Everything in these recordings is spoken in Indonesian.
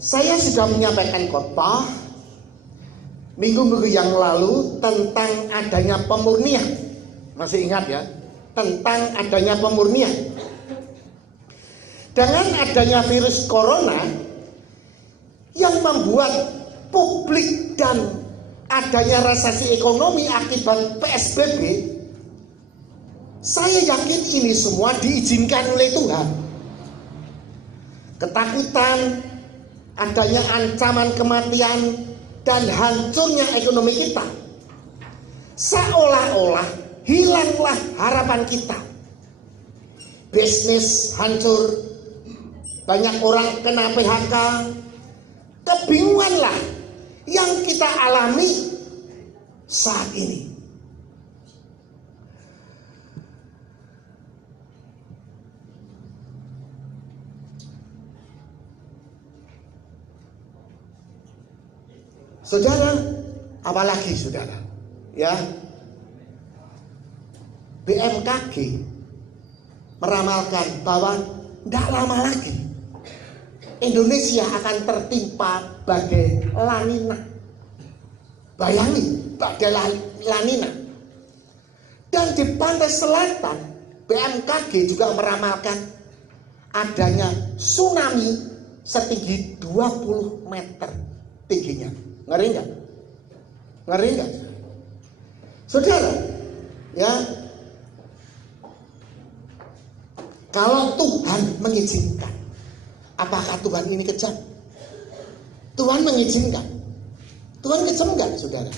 saya sudah menyampaikan khotbah minggu-minggu yang lalu tentang adanya pemurnian. Masih ingat ya? Tentang adanya pemurnian. Dengan adanya virus corona yang membuat publik dan adanya resesi ekonomi akibat PSBB, saya yakin ini semua diizinkan oleh Tuhan. Ketakutan, adanya ancaman kematian, dan hancurnya ekonomi kita, seolah-olah hilanglah harapan kita. Bisnis hancur, banyak orang kena PHK. Kebingunganlah yang kita alami saat ini. Saudara, apalagi saudara, ya, BMKG meramalkan bahwa tidak lama lagi Indonesia akan tertimpa badai La Nina. Bayangin, badai La Nina. Dan di pantai selatan, BMKG juga meramalkan adanya tsunami setinggi 20 meter tingginya. Ngeri nggak? Ngeri nggak? Saudara, ya, kalau Tuhan mengizinkan, apakah Tuhan ini kejam? Tuhan mengizinkan. Tuhan kejam nggak, saudara?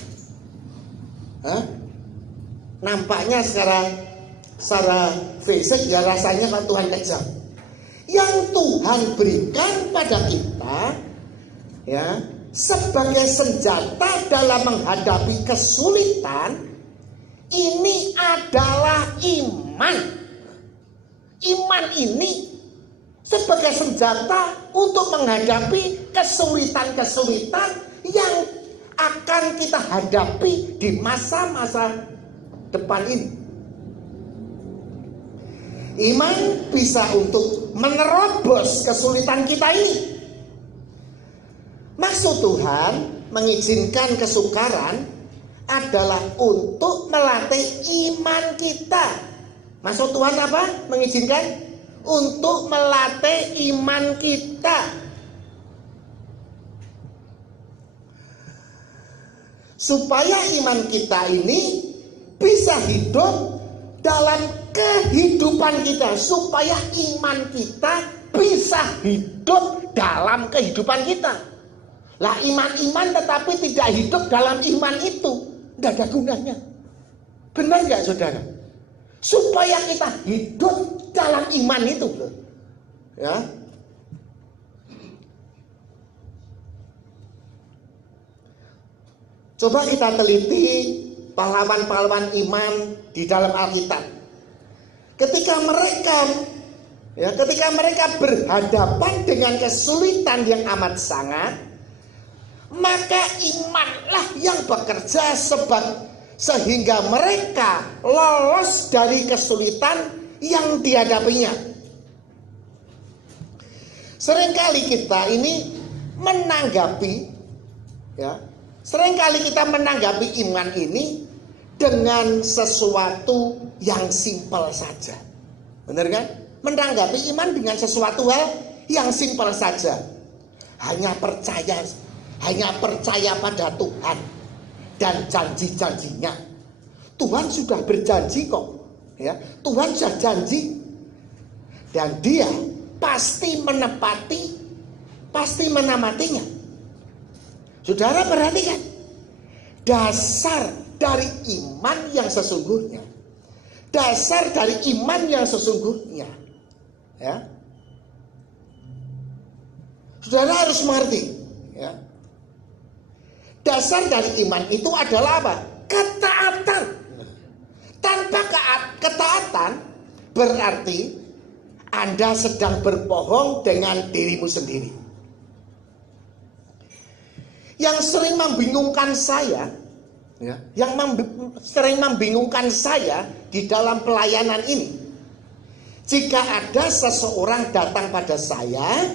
Hah? Nampaknya secara fisik ya rasanya kan Tuhan kejam. Yang Tuhan berikan pada kita, ya, sebagai senjata dalam menghadapi kesulitan, ini adalah iman. Iman ini sebagai senjata untuk menghadapi kesulitan-kesulitan yang akan kita hadapi di masa-masa depan ini. Iman bisa untuk menerobos kesulitan kita ini. Maksud Tuhan mengizinkan kesukaran adalah untuk melatih iman kita. Maksud Tuhan apa? Mengizinkan untuk melatih iman kita. Supaya iman kita ini bisa hidup dalam kehidupan kita. Supaya iman kita bisa hidup dalam kehidupan kita. Lah, iman-iman tetapi tidak hidup dalam iman itu, tidak ada gunanya. Benar nggak, saudara? Supaya kita hidup dalam iman itu, ya. Coba kita teliti pahlawan-pahlawan iman di dalam Alkitab. Ketika mereka berhadapan dengan kesulitan yang amat sangat, maka imanlah yang bekerja sehingga mereka lolos dari kesulitan yang dihadapinya. Seringkali kita ini menanggapi, ya, iman ini dengan sesuatu yang simpel saja. Benar kan? Menanggapi iman dengan sesuatu hal yang simpel saja. Hanya percaya pada Tuhan dan janji-janjinya. Tuhan sudah berjanji kok, ya. Tuhan sudah janji dan Dia pasti menepati, pasti menamatinya. Saudara perhatikan, dasar dari iman yang sesungguhnya, ya. Saudara harus mengerti, ya. Dasar dari iman itu adalah apa? Ketaatan. Tanpa ketaatan berarti Anda sedang berbohong dengan dirimu sendiri. Yang sering membingungkan saya, ya, sering membingungkan saya di dalam pelayanan ini, jika ada seseorang datang pada saya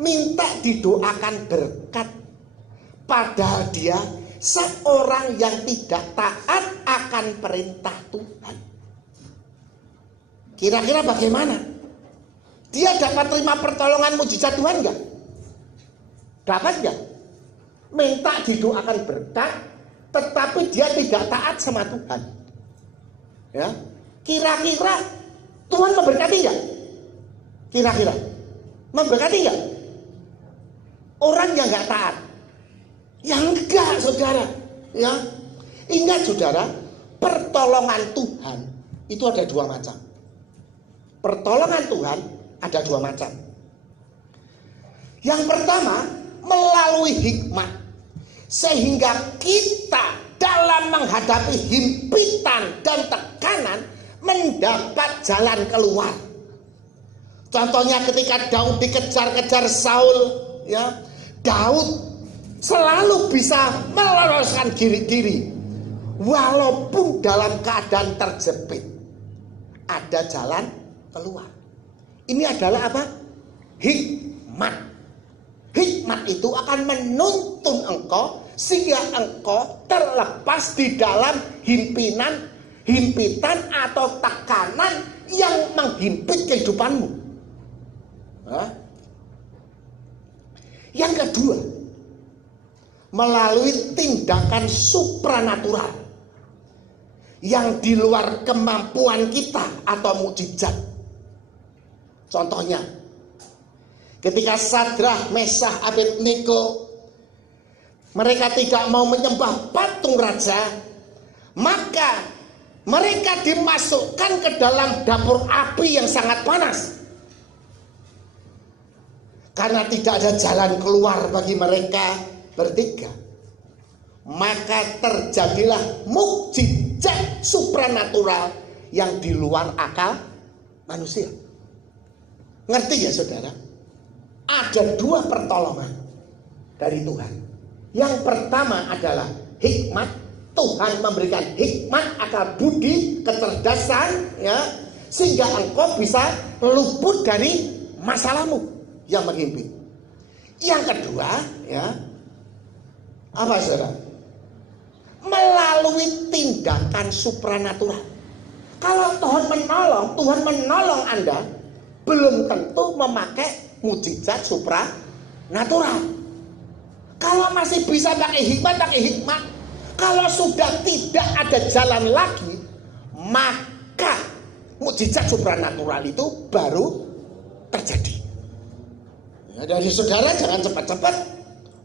minta didoakan berkat, padahal dia seorang yang tidak taat akan perintah Tuhan. Kira-kira bagaimana? Dia dapat terima pertolongan mujizat Tuhan enggak? Dapat enggak? Minta didoakan berkat, tetapi dia tidak taat sama Tuhan. Ya, kira-kira Tuhan memberkati enggak? Kira-kira memberkati enggak? Orang yang enggak taat? Ya enggak, saudara. Ya, ingat saudara, pertolongan Tuhan itu ada dua macam. Pertolongan Tuhan ada dua macam. Yang pertama, melalui hikmat, sehingga kita dalam menghadapi himpitan dan tekanan mendapat jalan keluar. Contohnya ketika Daud dikejar-kejar Saul, ya, Daud selalu bisa meloloskan diri walaupun dalam keadaan terjepit. Ada jalan keluar. Ini adalah apa? Hikmat. Hikmat itu akan menuntun engkau sehingga engkau terlepas di dalam himpitan atau tekanan yang menghimpit kehidupanmu. Yang kedua, melalui tindakan supranatural yang di luar kemampuan kita atau mukjizat. Contohnya, ketika Sadrah, Mesah, Abednego mereka tidak mau menyembah patung raja, maka mereka dimasukkan ke dalam dapur api yang sangat panas. Karena tidak ada jalan keluar bagi mereka bertiga, maka terjadilah mukjizat supranatural yang di luar akal manusia. Ngerti ya saudara? Ada dua pertolongan dari Tuhan. Yang pertama adalah hikmat. Tuhan memberikan hikmat, akal budi, kecerdasan, ya, sehingga engkau bisa luput dari masalahmu yang menghimpit. Yang kedua, ya, apa saudara? Melalui tindakan supranatural. Kalau Tuhan menolong Anda, belum tentu memakai mujizat supranatural. Kalau masih bisa pakai hikmat. Kalau sudah tidak ada jalan lagi, maka mujizat supranatural itu baru terjadi. Ya, dari saudara jangan cepat-cepat,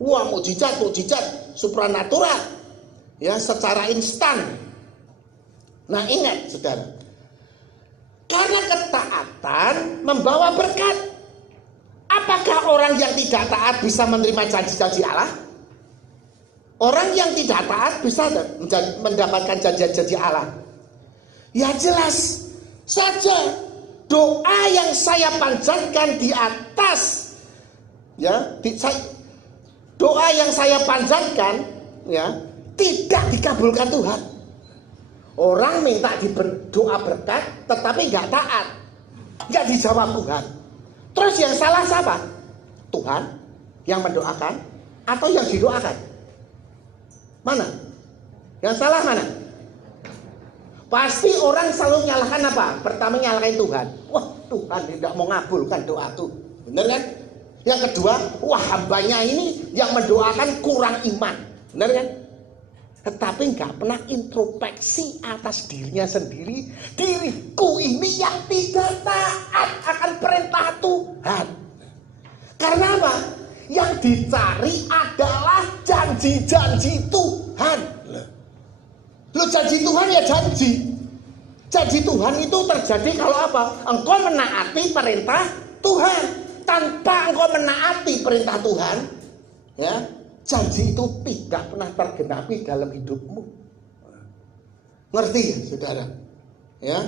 wah mujizat supranatural, ya, secara instan. Nah ingat saudara, karena ketaatan membawa berkat. Apakah orang yang tidak taat bisa menerima janji-janji Allah? Orang yang tidak taat bisa mendapatkan janji-janji Allah? Ya jelas saja. Doa yang saya panjatkan di atas, ya, doa yang saya panjatkan, ya, tidak dikabulkan Tuhan. Orang minta doa berkat, tetapi nggak taat, nggak dijawab Tuhan. Terus yang salah siapa? Tuhan yang mendoakan atau yang didoakan? Mana? Yang salah mana? Pasti orang selalu nyalahkan apa? Pertama nyalahin Tuhan. Wah, Tuhan tidak mau ngabulkan doaku. Bener kan? Yang kedua, wah hambanya ini yang mendoakan kurang iman. Bener kan? Tetapi nggak pernah introspeksi atas dirinya sendiri. Diriku ini yang tidak taat akan perintah Tuhan. Karena apa? Yang dicari adalah janji-janji Tuhan. Loh, janji Tuhan ya janji. Janji Tuhan itu terjadi kalau apa? Engkau menaati perintah Tuhan. Tanpa engkau menaati perintah Tuhan, ya, janji itu tidak pernah tergenapi dalam hidupmu. Ngerti ya saudara? Ya,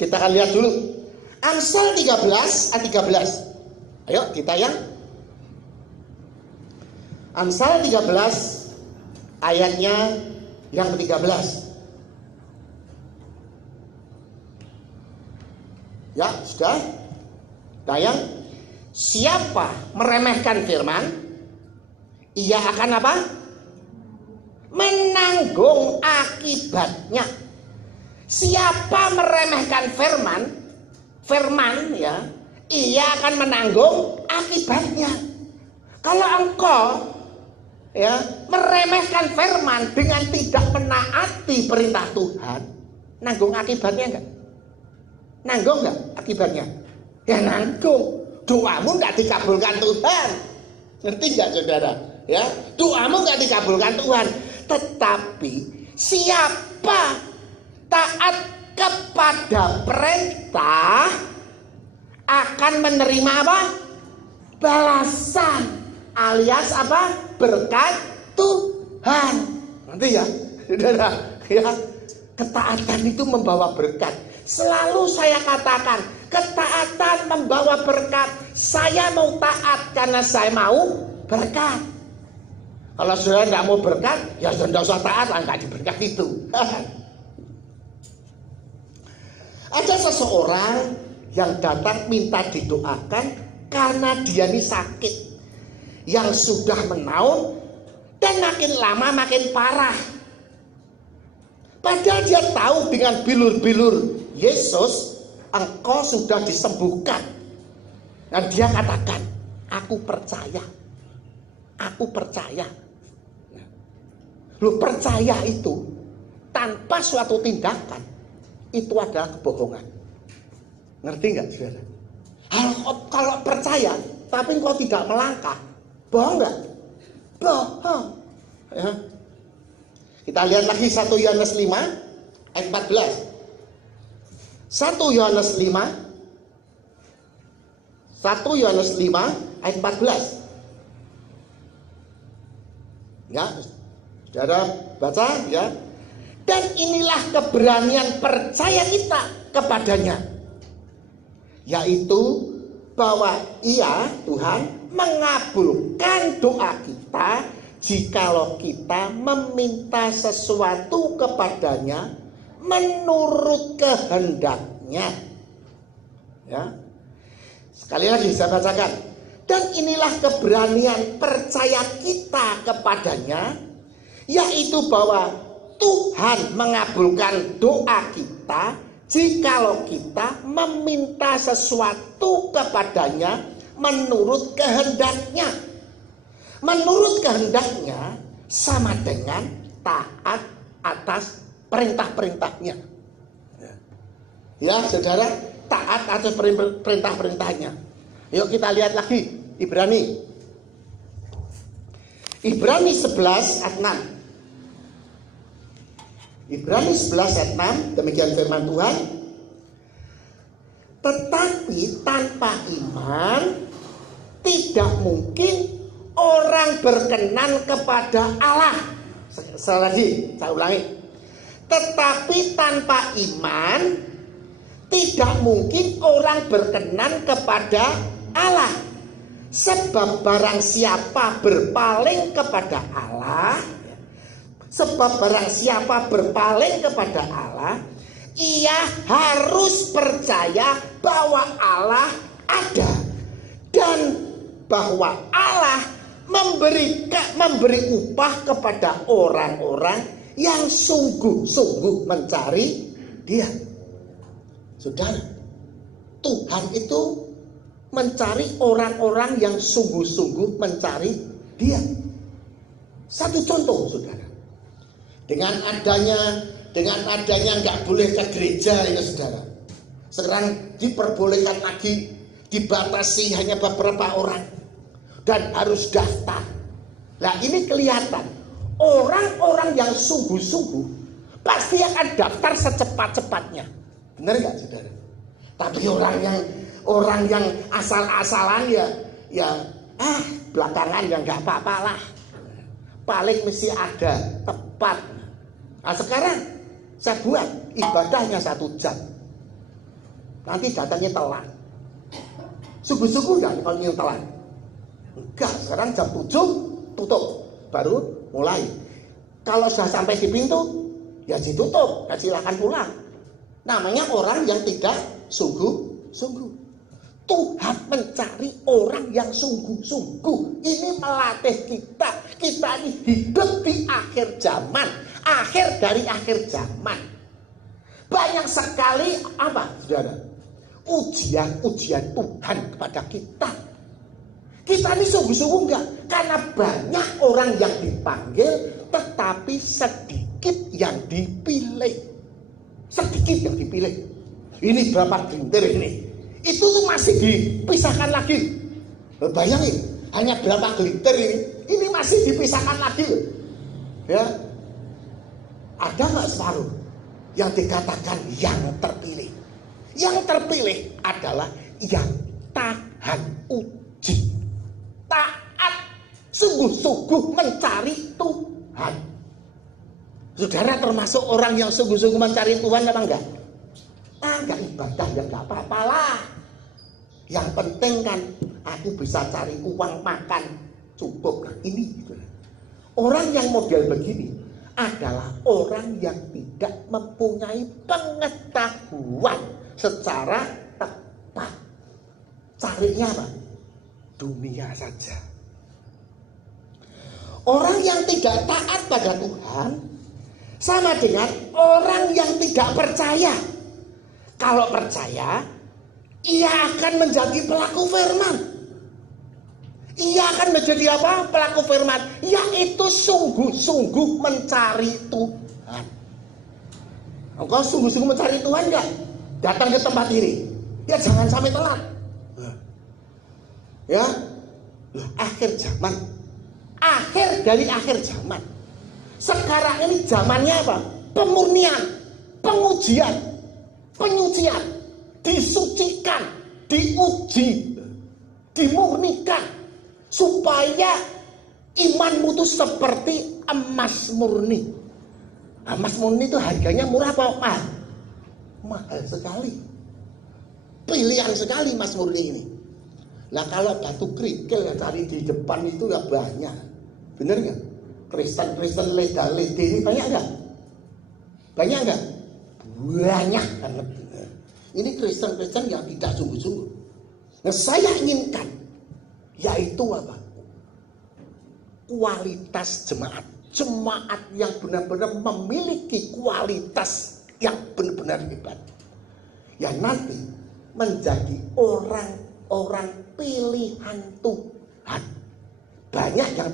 kita akan lihat dulu Amsal 13 ayat 13. Ayo kita yang Amsal 13 ayatnya yang ke-13. Ya, sudah tayang. siapa meremehkan firman, ia akan apa? Menanggung akibatnya. Siapa meremehkan firman ya, ia akan menanggung akibatnya. Kalau engkau ya meremehkan firman dengan tidak menaati perintah Tuhan, nanggung akibatnya enggak? Nanggung enggak akibatnya? Ya nanggung. Doamu enggak dikabulkan Tuhan. Ngerti enggak saudara? Ya, doamu enggak dikabulkan Tuhan. Tetapi siapa taat kepada perintah akan menerima apa? Balasan alias apa? Berkat Tuhan. Nanti ya, saudara, ya, ketaatan itu membawa berkat. Selalu saya katakan, ketaatan membawa berkat. Saya mau taat karena saya mau berkat. Kalau saudara tidak mau berkat, ya tidak usah taat lah, nggak diberkat itu. Ada seseorang yang datang minta didoakan karena dia ini sakit yang sudah menaun dan makin lama makin parah. Padahal dia tahu dengan bilur-bilur Yesus, engkau sudah disembuhkan. Dan dia katakan, aku percaya. Aku percaya. Lu percaya itu tanpa suatu tindakan, itu adalah kebohongan. Ngerti nggak saudara? Kalau percaya tapi engkau tidak melangkah, bohong nggak? Bohong. Ya. Kita lihat lagi 1 Yohanes 5 ayat 14. 1 Yohanes 5 ayat 14. Ya, saudara baca ya. Dan inilah keberanian percaya kita kepadanya, yaitu bahwa Ia, Tuhan, mengabulkan doa kita jikalau kita meminta sesuatu kepadanya menurut kehendaknya. Ya. Sekali lagi saya bacakan. Dan inilah keberanian percaya kita kepadanya, yaitu bahwa Tuhan mengabulkan doa kita jikalau kita meminta sesuatu kepadanya menurut kehendaknya. Menurut kehendaknya sama dengan taat atas perintah-perintahnya. Ya saudara, taat atas perintah-perintahnya. Yuk kita lihat lagi Ibrani 11 ayat 6. Ibrani 11 ayat 6, demikian firman Tuhan. Tetapi tanpa iman tidak mungkin orang berkenan kepada Allah. Sekali lagi, saya ulangi. Tetapi tanpa iman tidak mungkin orang berkenan kepada Allah. Sebab barang siapa berpaling kepada Allah, sebab barang siapa berpaling kepada Allah, ia harus percaya bahwa Allah ada dan bahwa Allah memberi upah kepada orang-orang yang sungguh-sungguh mencari Dia. Saudara, Tuhan itu mencari orang-orang yang sungguh-sungguh mencari Dia. Satu contoh, saudara. Dengan adanya nggak boleh ke gereja ya saudara. Sekarang diperbolehkan lagi, dibatasi hanya beberapa orang dan harus daftar. Nah ini kelihatan orang-orang yang sungguh-sungguh pasti akan daftar secepat-cepatnya. Benar nggak saudara? Tapi orang yang asal-asalan ya belakangan ya nggak apa-apa lah. Paling mesti ada tepat. Nah sekarang saya buat ibadahnya 1 jam. Nanti datangnya telat. Sungguh-sungguh enggak kalau ingin telat? Enggak, sekarang jam 7 tutup, baru mulai. Kalau sudah sampai di pintu, ya ditutup, ya silakan pulang. Namanya orang yang tidak sungguh-sungguh. Tuhan mencari orang yang sungguh-sungguh. Ini melatih kita. Kita ini hidup di akhir zaman. Akhir dari akhir zaman. Banyak sekali apa, saudara? Ujian-ujian Tuhan kepada kita. Kita ini sungguh-sungguh enggak. Karena banyak orang yang dipanggil, tetapi sedikit yang dipilih. Sedikit yang dipilih. Ini berapa gelintir ini? Itu tuh masih dipisahkan lagi. Bayangin, hanya berapa gelintir ini? Ini masih dipisahkan lagi. Ya, ada nggak separuh yang dikatakan yang terpilih? Yang terpilih adalah yang tahan uji, taat, sungguh-sungguh mencari Tuhan. Saudara termasuk orang yang sungguh-sungguh mencari Tuhan apa enggak? Enggak ibadah ya enggak apa-apalah. Yang penting kan aku bisa cari uang makan cukup. Nah, ini orang yang model begini adalah orang yang tidak mempunyai pengetahuan secara tepat. Carinya apa? Dunia saja. Orang yang tidak taat pada Tuhan sama dengan orang yang tidak percaya. Kalau percaya, ia akan menjadi pelaku firman. Ia akan menjadi apa? Pelaku firman, yaitu sungguh-sungguh mencari Tuhan. Engkau sungguh-sungguh mencari Tuhan enggak? Datang ke tempat ini, ya jangan sampai telat. Ya, akhir zaman, akhir dari akhir zaman. Sekarang ini zamannya apa? Pemurnian, pengujian, penyucian, disucikan, diuji, dimurnikan, supaya imanmu itu seperti emas murni. Emas murni itu harganya murah apa mahal? Mahal sekali. Pilihan sekali emas murni ini. Nah kalau batu kerikil yang cari di depan itu ya banyak. Bener nggak? Kristen leda-lede ini banyak nggak? Banyak nggak? Banyak banget. Ini Kristen-Kristen yang tidak sungguh-sungguh. Nah saya inginkan yaitu apa? Kualitas jemaat. Jemaat yang benar-benar memiliki kualitas yang benar-benar hebat. Yang nanti menjadi orang-orang pilihan Tuhan. Banyak yang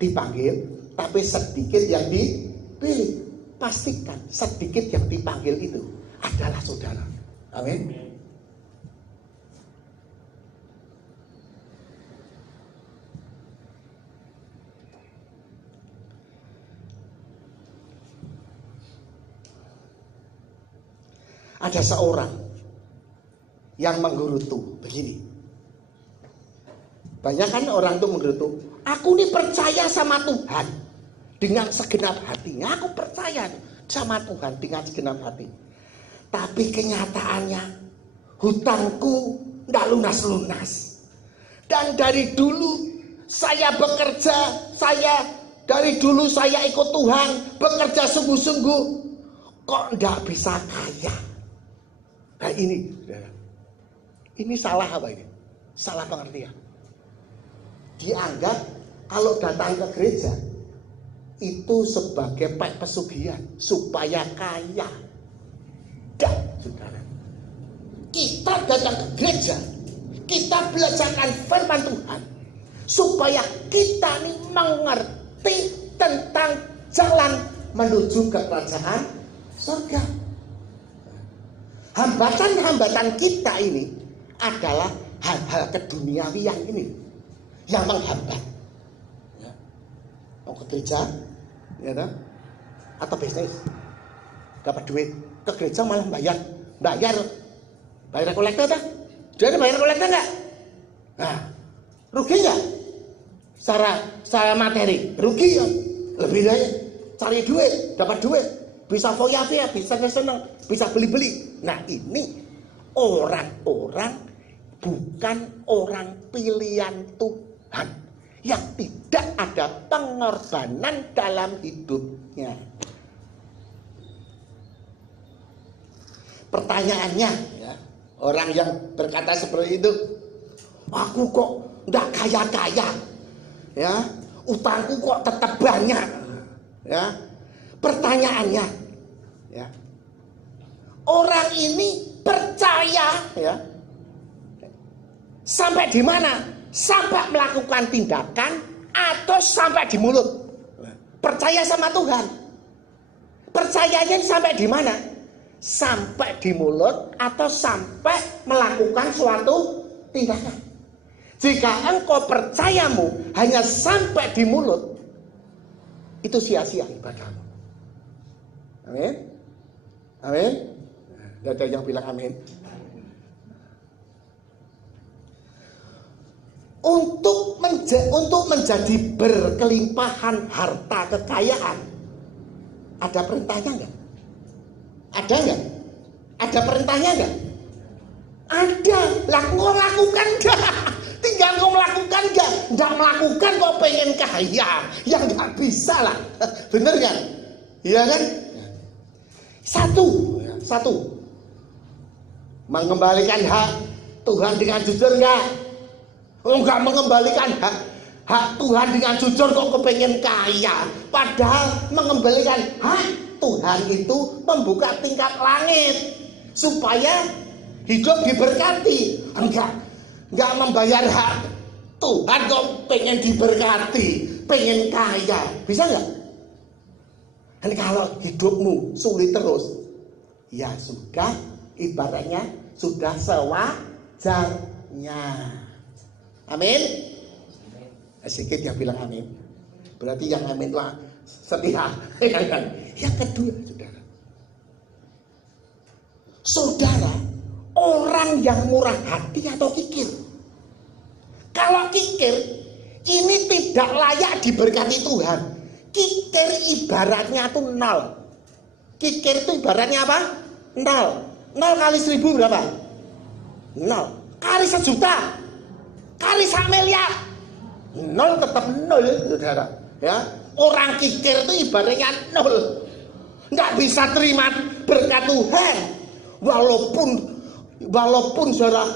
dipanggil, tapi sedikit yang dipilih. Pastikan sedikit yang dipanggil itu adalah saudara. Amin. Ada seorang yang menggerutu begini. Banyak kan orang itu menggerutu, aku ini percaya sama Tuhan dengan segenap hatinya. Aku percaya sama Tuhan dengan segenap hati. Tapi kenyataannya hutangku tidak lunas-lunas. Dan dari dulu saya bekerja, dari dulu saya ikut Tuhan, bekerja sungguh-sungguh, kok tidak bisa kaya. Nah ini salah apa ini? Salah pengertian. Dianggap kalau datang ke gereja itu sebagai pesugihan supaya kaya. Dan saudara, kita datang ke gereja, kita belajarkan firman Tuhan supaya kita ini mengerti tentang jalan menuju ke kerajaan surga. Hambatan-hambatan kita ini adalah hal-hal keduniawian ini yang menghambat. Ya. Mau ke gereja, ya, atau bisnis, dapat duit, ke gereja malah bayar kolektor tak? Jadi bayar kolektor enggak? Nah, rugi enggak? Secara materi, rugi ya. Lebih dari cari duit, dapat duit. Bisa foya-foya, bisa senang, bisa beli-beli. Nah ini orang-orang bukan orang pilihan Tuhan, yang tidak ada pengorbanan dalam hidupnya. Pertanyaannya, ya, Orang yang berkata seperti itu, aku kok nggak kaya-kaya, ya, utangku kok tetap banyak, ya. Pertanyaannya, ya, orang ini percaya, ya, sampai di mana? Sampai melakukan tindakan atau sampai di mulut? Percaya sama Tuhan. Percayanya sampai di mana? Sampai di mulut atau sampai melakukan suatu tindakan? Jika engkau percayamu hanya sampai di mulut, itu sia-sia ibadahmu. Amin. Amin. Tidak ada yang bilang amin. Untuk menjadi berkelimpahan harta kekayaan, ada perintahnya enggak? Ada enggak? Ada perintahnya enggak? Ada. Lah kau lakukan enggak? Tinggal kau melakukan enggak? Enggak melakukan kau pengen kaya, ya enggak bisa lah. Bener kan? Iya kan? Satu. Mengembalikan hak Tuhan dengan jujur enggak? Enggak mengembalikan hak Tuhan dengan jujur kok kepengen kaya. Padahal mengembalikan hak Tuhan itu membuka tingkat langit supaya hidup diberkati. Enggak membayar hak Tuhan kok pengen diberkati, pengen kaya. Bisa enggak? Dan kalau hidupmu sulit terus, ya sudah, ibaratnya sudah sewajarnya. Amin. Sedikit yang bilang amin. Berarti yang amin lah setia. Yang kedua, saudara, orang yang murah hati atau kikir. Kalau kikir, ini tidak layak diberkati Tuhan. Kikir ibaratnya itu nol. Kikir itu ibaratnya apa? Nol. 0 kali 1000 berapa? 0. Kali 1 juta. Kali 1 miliar. 0 tetap 0, saudara. Ya, orang kikir itu ibaratnya 0. Nggak bisa terima berkat Tuhan. Walaupun saudara,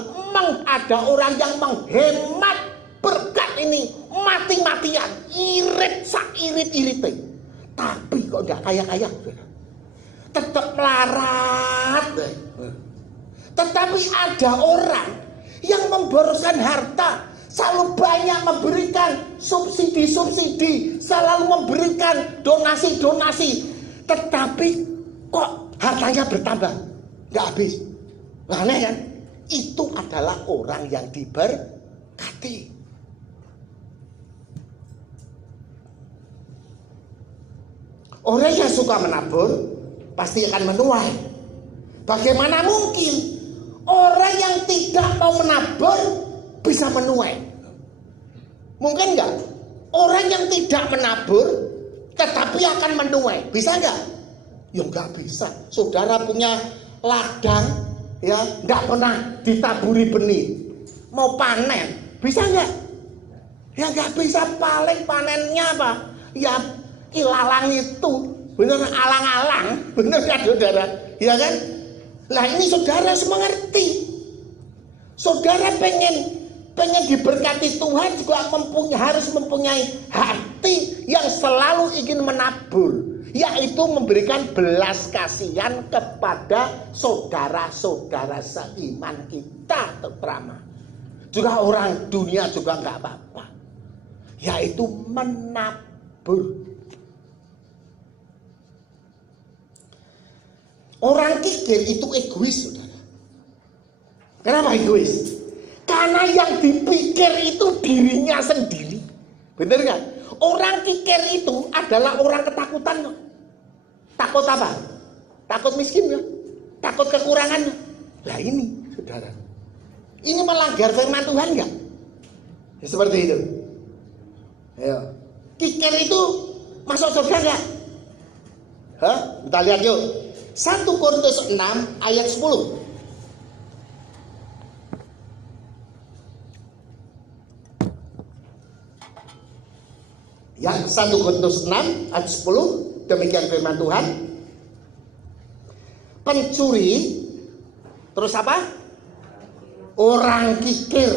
ada orang yang menghemat berkat ini mati-matian, irit-irit. Tapi kok nggak kaya-kaya, tetap melarat. Tetapi ada orang yang memboroskan harta, selalu banyak memberikan subsidi, selalu memberikan donasi, tetapi kok hartanya bertambah, nggak habis. Aneh kan? Itu adalah orang yang diberkati. Orang yang suka menabur pasti akan menuai. Bagaimana mungkin orang yang tidak mau menabur bisa menuai? Mungkin enggak? Orang yang tidak menabur tetapi akan menuai, bisa enggak? Ya enggak bisa. Saudara punya ladang, ya, enggak pernah ditaburi benih, mau panen, bisa enggak? Ya enggak bisa. Paling panennya apa? Ya ilalang itu, bener alang-alang, bener kan saudara? Ya kan? Lah ini saudara harus mengerti. Saudara pengen diberkati Tuhan juga harus mempunyai hati yang selalu ingin menabur, yaitu memberikan belas kasihan kepada saudara-saudara seiman kita, terutama juga orang dunia juga nggak apa-apa, yaitu menabur. Orang kikir itu egois, saudara. Kenapa egois? Karena yang dipikir itu dirinya sendiri. Bener gak? Orang kikir itu adalah orang ketakutan. Takut apa? Takut miskin ya? Takut kekurangan. Lah ini, saudara, ini melanggar firman Tuhan gak? Ya, seperti itu. Ayo. Kikir itu masuk surga gak? Hah? Kita lihat yuk. 1 Korintus 6 ayat 10. Ya, 1 Korintus 6 ayat 10, demikian firman Tuhan. Pencuri, terus apa? orang kikir.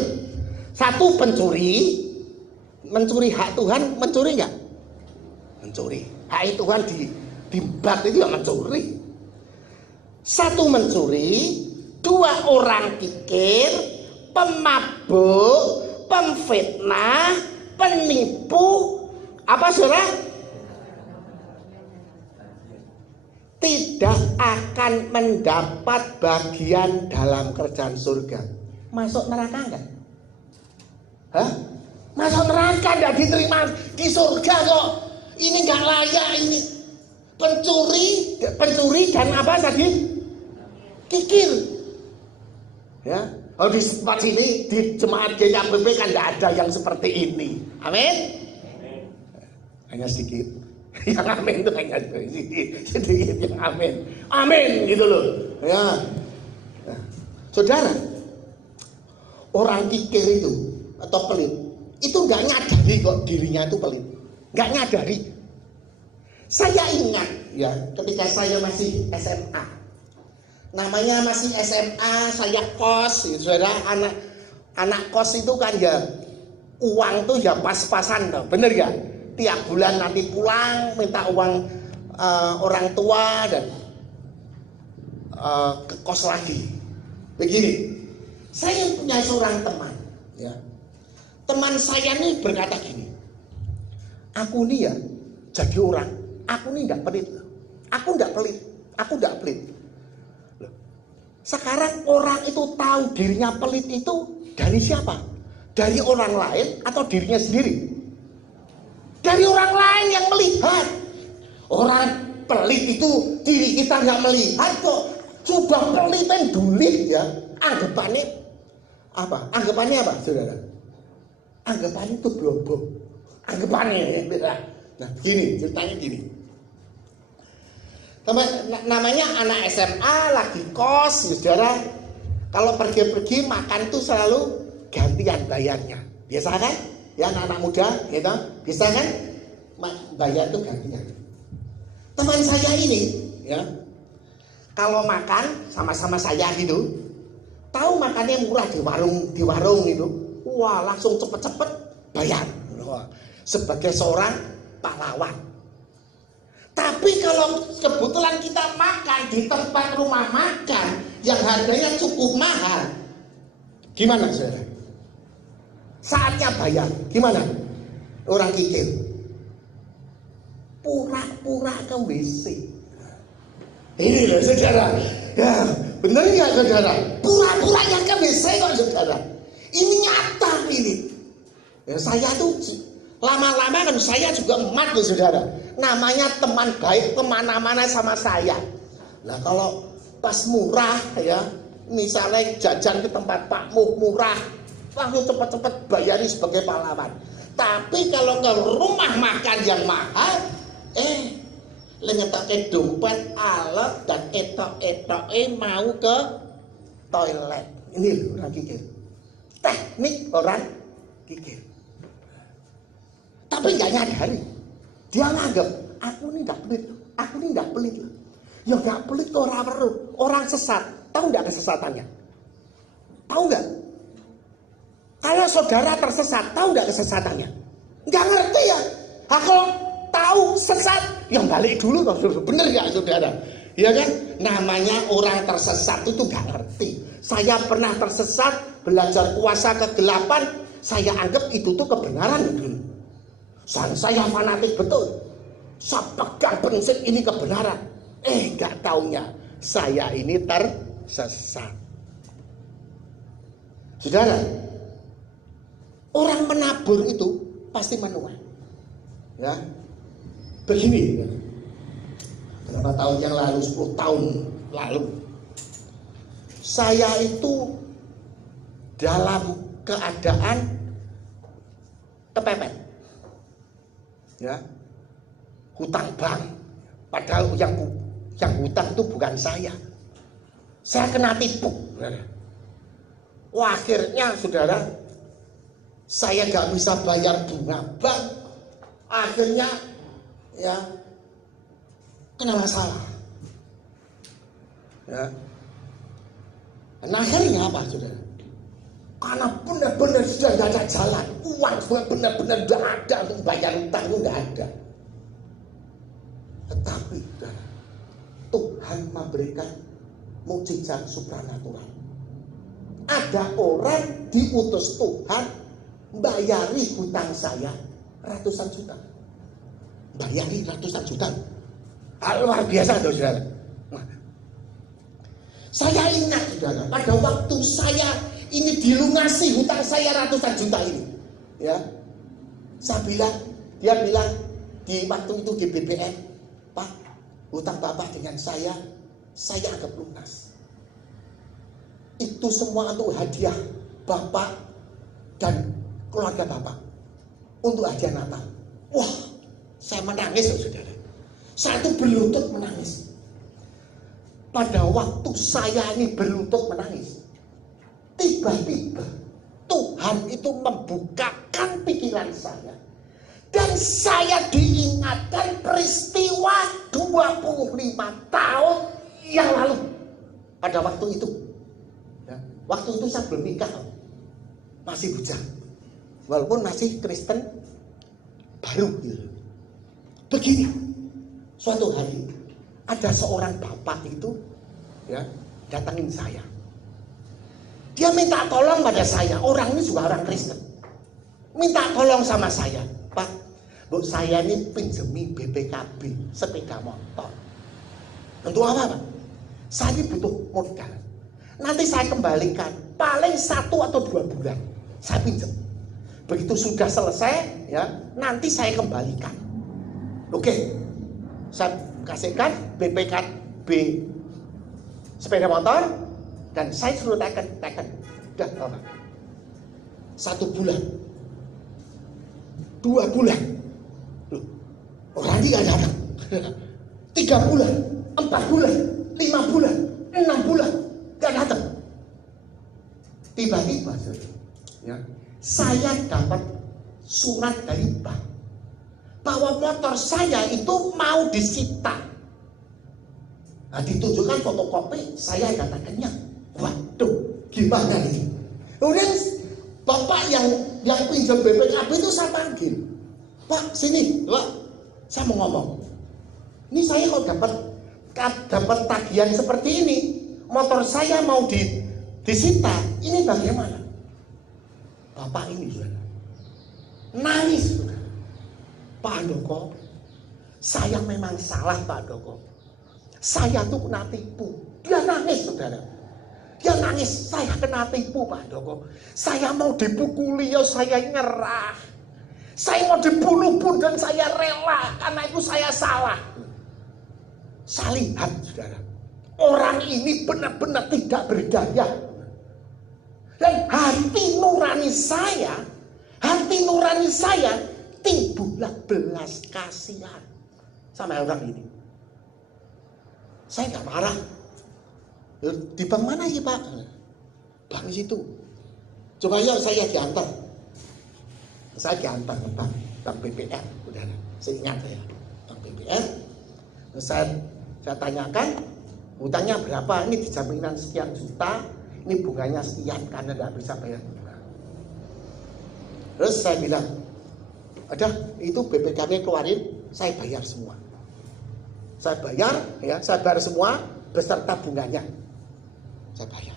Satu pencuri, mencuri hak Tuhan, mencuri nggak? Mencuri. Hak Tuhan dibat itu ya mencuri. Satu mencuri, dua orang kikir, pemabuk, pemfitnah, penipu, apa saudara? Tidak akan mendapat bagian dalam kerajaan surga. Masuk neraka enggak? Hah? Masuk neraka enggak diterima di surga kok. Ini enggak layak ini. Pencuri dan apa tadi? Kikir. Ya. Oh, di tempat sini di jemaat GKBP kan enggak ada yang seperti ini. Amin. Hanya sedikit. Yang amin itu hanya sedikit yang amin. Amin gitu loh. Ya. Nah, saudara, orang kikir itu atau pelit itu nggak nyadari kok dirinya itu pelit, nggak nyadari. Saya ingat ya ketika saya masih SMA, namanya masih SMA, saya kos, ya, saudara, anak kos itu kan ya uang tuh ya pas-pasan toh, bener ya? Tiap bulan nanti pulang minta uang orang tua dan ke kos lagi. Begini, saya punya seorang teman, ya. Teman saya ini berkata gini, aku nih ya jadi orang, aku nih tidak pelit, aku tidak pelit, aku tidak pelit. Sekarang orang itu tahu dirinya pelit itu dari siapa? Dari orang lain atau dirinya sendiri? Dari orang lain yang melihat. Orang pelit itu diri kita nggak melihat kok. Sudah pelit dan dulit ya. Anggapannya apa? Anggapannya apa, saudara? Anggapannya itu blobok. Anggapannya ya. Nah, gini, ceritanya gini. Namanya anak SMA lagi kos, saudara. Kalau pergi-pergi makan tuh selalu gantian bayarnya. Biasa kan? Ya anak-anak muda, gitu. Bisa kan? Bayar tuh gantian. Teman saya ini, ya, kalau makan sama-sama saya gitu, tahu makannya murah di warung gitu, wah langsung cepet-cepet bayar. Sebagai seorang pahlawan. Tapi kalau kebetulan kita makan di tempat rumah makan yang harganya cukup mahal, gimana saudara? Saatnya bayar, gimana? Orang kikir pura-pura ke WC. Ini loh saudara. Ya, bener nggak saudara? Pura-pura yang ke WC kok saudara. Ini nyata ini. Ya, saya tuh lama-lama kan saya juga emat loh saudara. Namanya teman baik kemana-mana sama saya. Nah kalau pas murah ya, misalnya jajan ke tempat Pak Muh murah, langsung cepet-cepet bayari sebagai pahlawan. Tapi kalau ke rumah makan yang mahal, lengetake dompet alat dan etok-etoke mau ke toilet. Ini loh orang kikir. Teknik orang kikir. Tapi nggak nyadari. Dia nganggap aku ini nggak pelit, aku ini nggak pelit. Ya nggak pelit kok orang perlu. Orang sesat, tahu nggak kesesatannya? Tahu nggak? Kalau saudara tersesat, tahu nggak kesesatannya? Nggak ngerti ya. Kalau tahu sesat, yang balik dulu, bener nggak saudara? Ya kan? Namanya orang tersesat itu nggak ngerti. Saya pernah tersesat, belajar puasa kegelapan, saya anggap itu tuh kebenaran dulu. Saya fanatik betul. Saya pegang prinsip ini kebenaran. Nggak taunya saya ini tersesat. Saudara, orang menabur itu pasti menuai. Ya, begini. Berapa tahun yang lalu, 10 tahun lalu, saya itu dalam keadaan kepepet. Ya, hutang bank. Padahal yang hutang itu bukan saya. Saya kena tipu. Wah, akhirnya saudara, saya nggak bisa bayar bunga bank. Akhirnya ya kena masalah. Ya. Nah, akhirnya apa saudara? Karena benar-benar sudah nggak ada jalan, uang sudah benar-benar nggak ada untuk bayar utang, nggak ada. Tetapi Tuhan memberikan mukjizat supranatural. Ada orang diutus Tuhan bayari hutang saya ratusan juta. Bayari ratusan juta. Luar biasa, saudara. Nah, saya ingat, saudara, pada waktu saya ini dilunasi hutang saya ratusan juta ini, ya, dia bilang di waktu itu di BBM, Pak, hutang Bapak dengan saya anggap lunas. Itu semua untuk hadiah Bapak dan keluarga Bapak, untuk hadiah Natal. Wah, saya menangis, saudara. Saya itu berlutut menangis. Pada waktu saya ini berlutut menangis, tiba-tiba Tuhan itu membukakan pikiran saya. Dan saya diingatkan peristiwa 25 tahun yang lalu. Pada waktu itu, ya, waktu itu saya belum nikah, masih bujang, walaupun masih Kristen baru gitu. Begini, suatu hari ada seorang bapak itu, ya, datangin saya. Dia minta tolong pada saya. Orang ini juga orang Kristen, minta tolong sama saya, Pak, Bu, saya ini pinjemi BPKB sepeda motor. Untuk apa, Pak? Saya ini butuh modal. Nanti saya kembalikan paling 1 atau 2 bulan. Saya pinjam. Begitu sudah selesai, ya, nanti saya kembalikan. Oke, saya kasihkan BPKB sepeda motor dan saya suruh teken. Udah, Pak. 1 bulan, 2 bulan. Loh, orang ini gak datang. 3 bulan, 4 bulan, 5 bulan, 6 bulan, gak datang. Tiba-tiba, ya, saya dapat surat dari bank bahwa motor saya itu mau disita. Nah, ditunjukkan fotokopi, saya katakannya, waduh, gimana ini? Kemudian bapak yang pinjam BPKB itu saya panggil, Pak, sini, Pak, saya mau ngomong. Ini saya kok dapat tagihan seperti ini, motor saya mau disita, ini bagaimana? Bapak ini sudah nangis, sudah. Pak Handoko, saya memang salah, Pak Handoko. Saya tuh kena tipu. Dia nangis, saudara. Dia nangis, saya kena tipu, Pak Handoko. Saya mau dipukuli, ya saya nyerah. Saya mau dibunuh pun dan saya rela, karena itu saya salah. Saya lihat, saudara, orang ini benar-benar tidak berdaya. Dan hati nurani saya timbullah belas kasihan sama orang ini. Saya nggak marah. Di bank mana sih, Pak? Bank di situ. Coba ya saya diantar. Saya diantar ke bank BPR, saudara. Saya ingat ya, bank BPR. Saya tanyakan hutangnya berapa. Ini dijaminan sekian juta. Ini bunganya sekian karena tidak bisa bayar bunga. Terus saya bilang, ada itu BPKB keluarin, saya bayar semua. Saya bayar semua beserta bunganya. Saya bayar.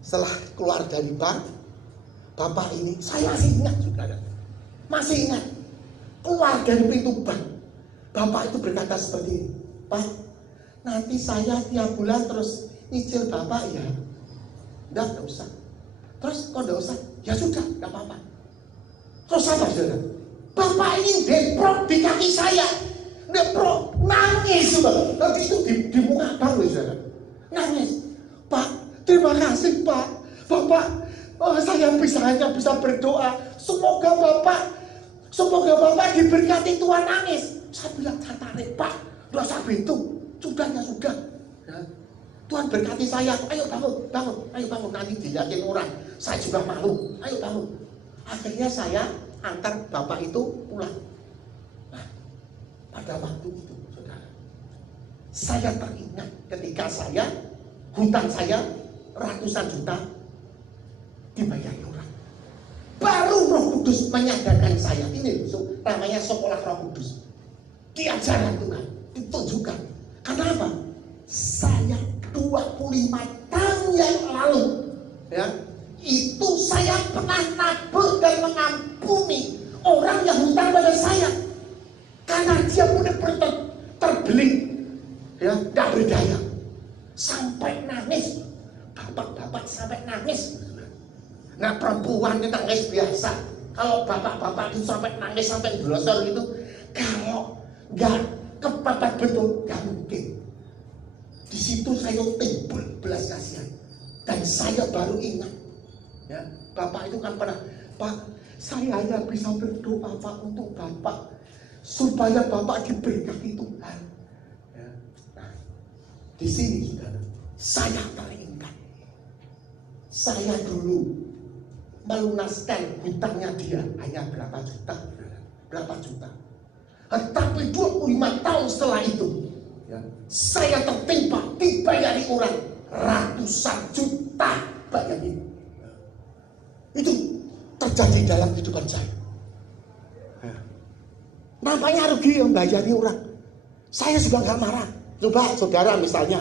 Setelah keluar dari bank, bapak ini, saya masih ingat, saudara, masih ingat, keluar dari pintu bank, bapak itu berkata seperti ini, Pak, nanti saya tiap bulan terus nyicil bapak ya. Enggak usah. Terus kok enggak usah? Ya sudah, enggak apa-apa. Terus apa, saudara? Bapak ini deprok di kaki saya. Deprok, nangis, saudara. Tapi itu di muka bang, saudara. Nangis. Pak, terima kasih, Pak. Bapak, saya hanya bisa berdoa. Semoga Bapak diberkati Tuhan. Nangis. Saya bilang, saya tarik, Pak. Enggak usah bintu. Sudah. Ya. Tuhan berkati saya, ayo bangun, nanti dilihatin orang, saya juga malu, ayo bangun. Akhirnya saya antar bapak itu pulang. Nah, pada waktu itu, saudara, saya teringat ketika hutang saya ratusan juta dibayari orang. Baru Roh Kudus menyadarkan saya. Ini namanya sekolah Roh Kudus. Diajaran Tuhan, ditunjukkan. Kenapa? Saya 25 tahun yang lalu, ya, itu saya pernah nabur dan mengampuni orang yang hutang pada saya karena dia benar-benar terbelit, ya, tidak berdaya, sampai nangis. Bapak-bapak sampai nangis. Nah, perempuan itu nangis biasa. Kalau bapak-bapak itu sampai nangis sampai blosor gitu, kalau nggak kepepet betul, nggak mungkin. Di situ saya timbul belas kasihan dan saya baru ingat, ya, bapak itu kan pernah, Pak, saya hanya bisa berdoa Pak untuk bapak supaya bapak diberkati Tuhan. Ya. Nah, di sini saudara, saya teringat, saya dulu melunaskan hutangnya dia hanya berapa juta. Tetapi 25 tahun setelah itu, ya, saya tertimpa dibayari orang ratusan juta. Bayangin, itu terjadi dalam kehidupan saya. Nampaknya rugi yang bayari orang. Saya juga nggak marah. Coba saudara misalnya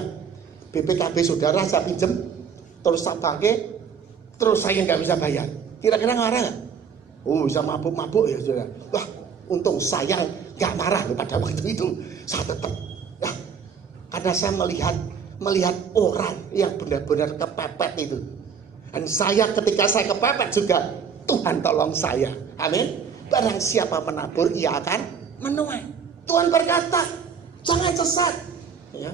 BPKB saudara saya pinjem, terus saya pakai, terus saya nggak bisa bayar. Kira-kira marah nggak? Oh, bisa mabuk-mabuk ya saudara. Wah, untung saya nggak marah pada waktu itu. Saya tetap, ya, karena saya melihat orang yang benar-benar kepepet itu. Dan saya ketika saya kepepet juga, Tuhan tolong saya. Amin. Barang siapa menabur, ia akan menuai. Tuhan berkata, jangan sesat, ya.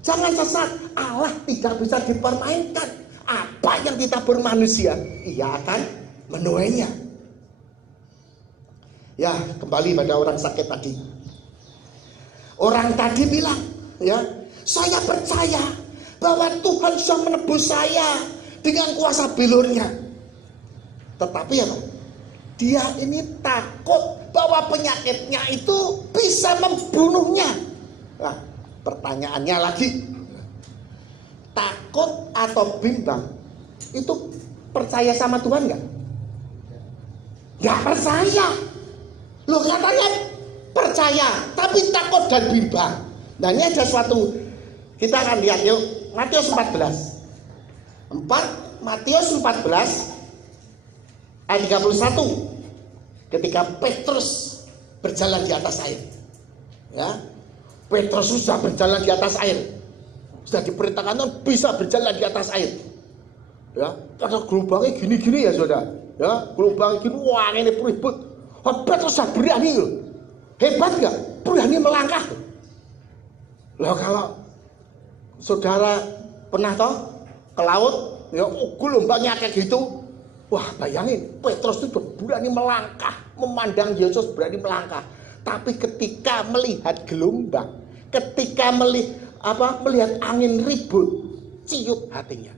Jangan sesat. Allah tidak bisa dipermainkan. Apa yang ditabur manusia, ia akan menuainya. Ya, kembali pada orang sakit tadi. Orang tadi bilang, ya, saya percaya bahwa Tuhan sudah menebus saya dengan kuasa bilurnya. Tetapi apa? Dia ini takut bahwa penyakitnya itu bisa membunuhnya. Nah, pertanyaannya lagi, takut atau bimbang itu percaya sama Tuhan nggak? Nggak percaya. Loh, katanya percaya tapi takut dan bimbang. Nah, ini ada suatu, kita akan lihat yuk, Matius 14 ayat 31. Ketika Petrus berjalan di atas air, ya, Petrus sudah berjalan di atas air, sudah diperintahkan bisa berjalan di atas air, ya, karena gelombangnya gini-gini ya saudara, ya, gelombangnya gini, wah ini ribut. Petrus sudah berani loh, hebat nggak? Berani melangkah. Loh, kalau saudara pernah toh ke laut, ya, gelombangnya kayak gitu, wah bayangin, Petrus itu berani melangkah, memandang Yesus berani melangkah. Tapi ketika melihat gelombang, ketika melihat angin ribut, ciut hatinya.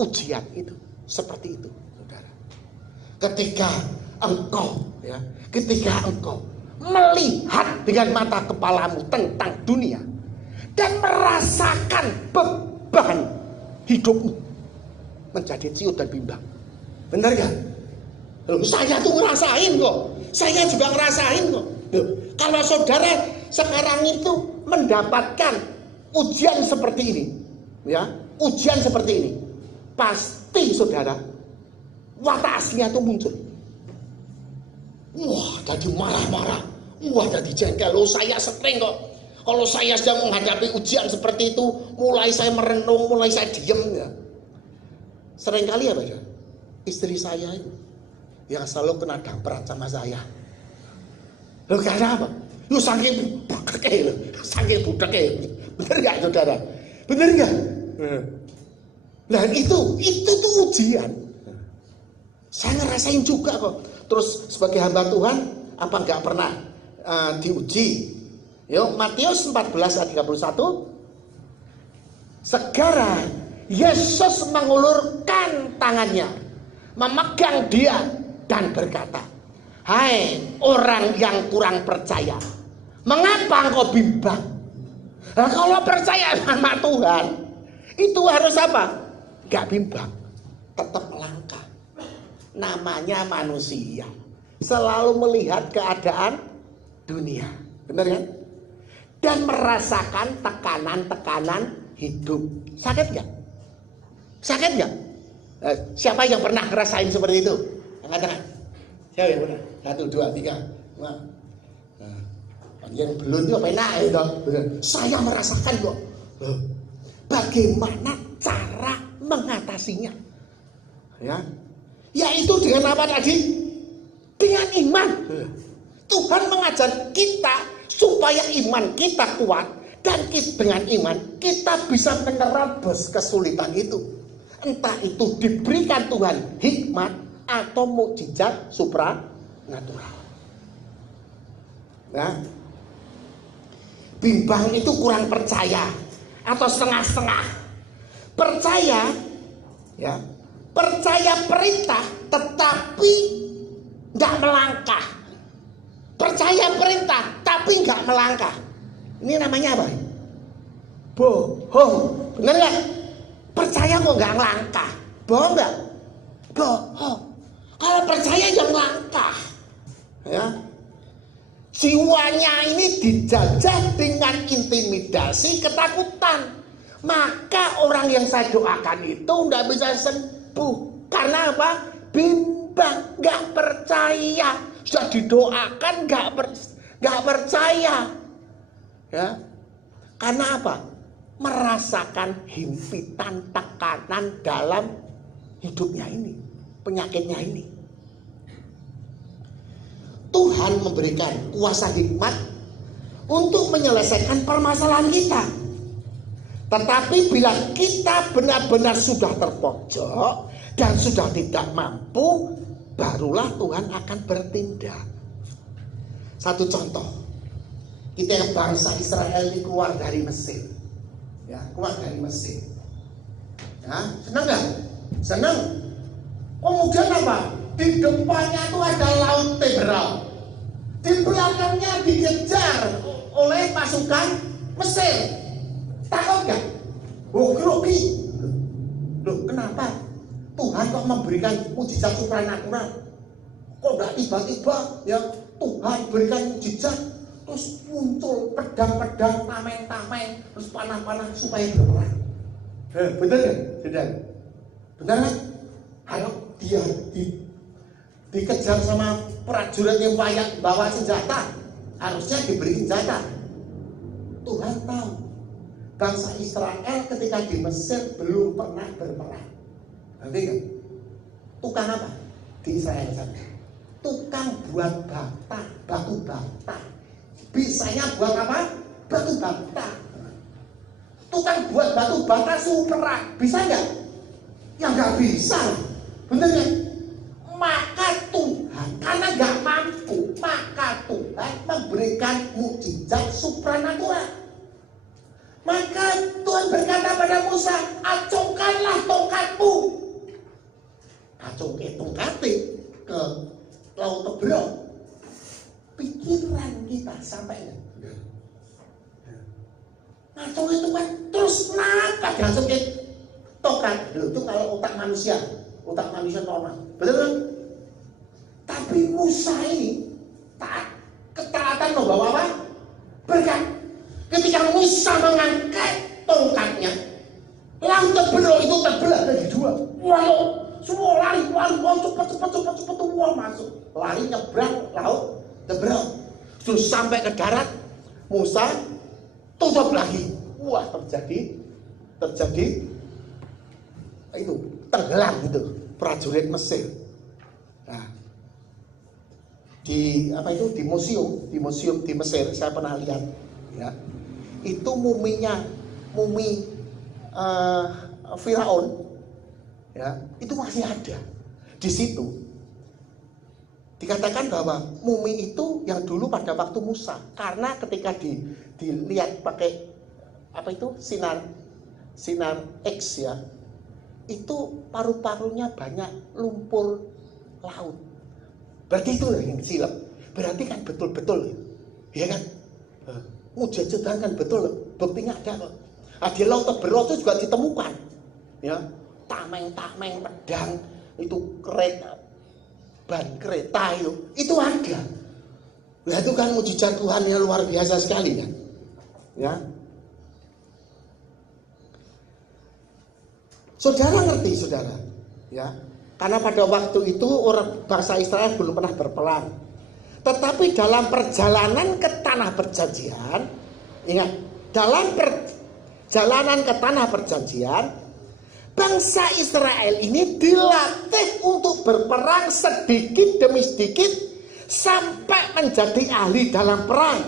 Ujian itu seperti itu, saudara. Ketika engkau melihat dengan mata kepalamu tentang dunia dan merasakan beban hidupmu menjadi ciut dan bimbang. Benar gak? Loh, saya tuh ngerasain kok. Saya juga ngerasain kok. Loh, kalau saudara sekarang itu mendapatkan ujian seperti ini, ya, ujian seperti ini, pasti saudara watak aslinya itu muncul. Wah, jadi marah-marah. Wah, jadi jengkel. Loh, saya sering kok. Kalau saya sedang menghadapi ujian seperti itu, mulai saya merenung, mulai saya diam, ya. Seringkali apa ya? Istri saya itu yang selalu kena damperan sama saya. Loh, karena apa? Loh, saking budeknya, saking budeknya. Bener gak saudara? Bener gak? Nah, itu tuh ujian. Saya ngerasain juga kok. Terus sebagai hamba Tuhan, apa nggak pernah diuji? Yuk, Matius 14 ayat 31. Segera Yesus mengulurkan tangannya, memegang dia dan berkata, "Hai orang yang kurang percaya, mengapa engkau bimbang?" Nah, kalau percaya sama Tuhan, itu harus apa? Gak bimbang. tetap melangkah. Namanya manusia selalu melihat keadaan dunia, benar kan? Dan merasakan tekanan-tekanan hidup. Sakit nggak? Sakit nggak? Siapa yang pernah ngerasain seperti itu? Angkat tangan. Siapa yang pernah? 1, 2, 3. Nah, yang belum itu apa enak itu? Saya merasakan kok. Bagaimana cara mengatasinya? Ya, yaitu dengan apa tadi? Dengan iman. Tuhan mengajar kita supaya iman kita kuat, dan dengan iman kita bisa menerabas kesulitan itu. Entah itu diberikan Tuhan hikmat atau mukjizat supranatural. Nah, bimbang itu kurang percaya atau setengah-setengah. Percaya, ya, percaya perintah tetapi nggak melangkah. Percaya perintah tapi nggak melangkah. Ini namanya apa? Bohong. Benar nggak? Percaya kok nggak melangkah. Bohong nggak? Bohong. Kalau percaya yang melangkah, ya. Jiwanya ini dijajah dengan intimidasi, ketakutan. Maka orang yang saya doakan itu nggak bisa sembuh. Karena apa? Bimbang, nggak percaya. Sudah didoakan nggak percaya. Ya. Karena apa? Merasakan himpitan, tekanan dalam hidupnya ini, penyakitnya ini. Tuhan memberikan kuasa hikmat untuk menyelesaikan permasalahan kita. Tetapi bila kita benar-benar sudah terpojok dan sudah tidak mampu, barulah Tuhan akan bertindak. Satu contoh, kita yang bangsa Israel ini keluar dari Mesir, ya, keluar dari Mesir. Ya, senang nggak? Senang. Kemudian apa? Di depannya itu ada laut Teberal. Di belakangnya dikejar oleh pasukan Mesir. Takut nggak? Grogi. Loh, kenapa? Tuhan kok memberikan mukjizat supranatural? Kok nggak tiba-tiba ya Tuhan berikan mukjizat terus muncul pedang-pedang, tameng-tameng, terus panah-panah supaya berperang? Betul kan? Benar kan? Kalau dia dikejar sama prajurit yang bawa senjata, harusnya diberi senjata. Tuhan tahu bangsa Israel ketika di Mesir belum pernah berperang. Nanti kan? Tukang apa? Di Israel sana. Tukang buat bata, batu bata. Bisanya buat apa? Batu bata. Tukang buat batu bata suruh perang, bisa nggak? Ya nggak bisa. Bener kan? Maka Tuhan, karena nggak mampu, maka Tuhan memberikan mukjizat supranatural. Maka Tuhan berkata pada Musa, acungkanlah tongkatmu. Acungke tongkatnya ke laut Teberal. Pikiran kita sampai nggak? Ngacung itu kan terus kenapa diacungke tongkat? Itu kalau otak manusia normal, betul kan? Tapi Musa ini ketaatan membawa apa? Berkat. Ketika Musa mengangkat tongkatnya, laut Teberal itu terbelah dari dua. Wow, semua lari, cepat, wah masuk, lari nyebrang laut Teberal. Terus sampai ke darat, Musa tutup lagi. Wah, terjadi itu tenggelam gitu prajurit Mesir. Nah, di museum di Mesir saya pernah lihat, ya, itu mumi Firaun, ya, itu masih ada di situ. Dikatakan bahwa mumi itu yang dulu pada waktu Musa, karena ketika dilihat pakai apa itu sinar X, ya, itu paru-parunya banyak lumpur laut. Berarti itu yang silap. Berarti kan betul-betul, ya kan? Mujizat kan betul, buktinya ada kok. Di laut Teberal itu juga ditemukan, ya, tameng-tameng pedang, itu kereta, ban kereta itu ada. Nah itu kan mujizat Tuhan yang luar biasa sekali kan. Ya. Saudara ngerti saudara, ya. Karena pada waktu itu orang bangsa Israel belum pernah berperang. Tetapi dalam perjalanan ke tanah perjanjian, ingat, dalam perjalanan ke tanah perjanjian, bangsa Israel ini dilatih untuk berperang sedikit demi sedikit sampai menjadi ahli dalam perang.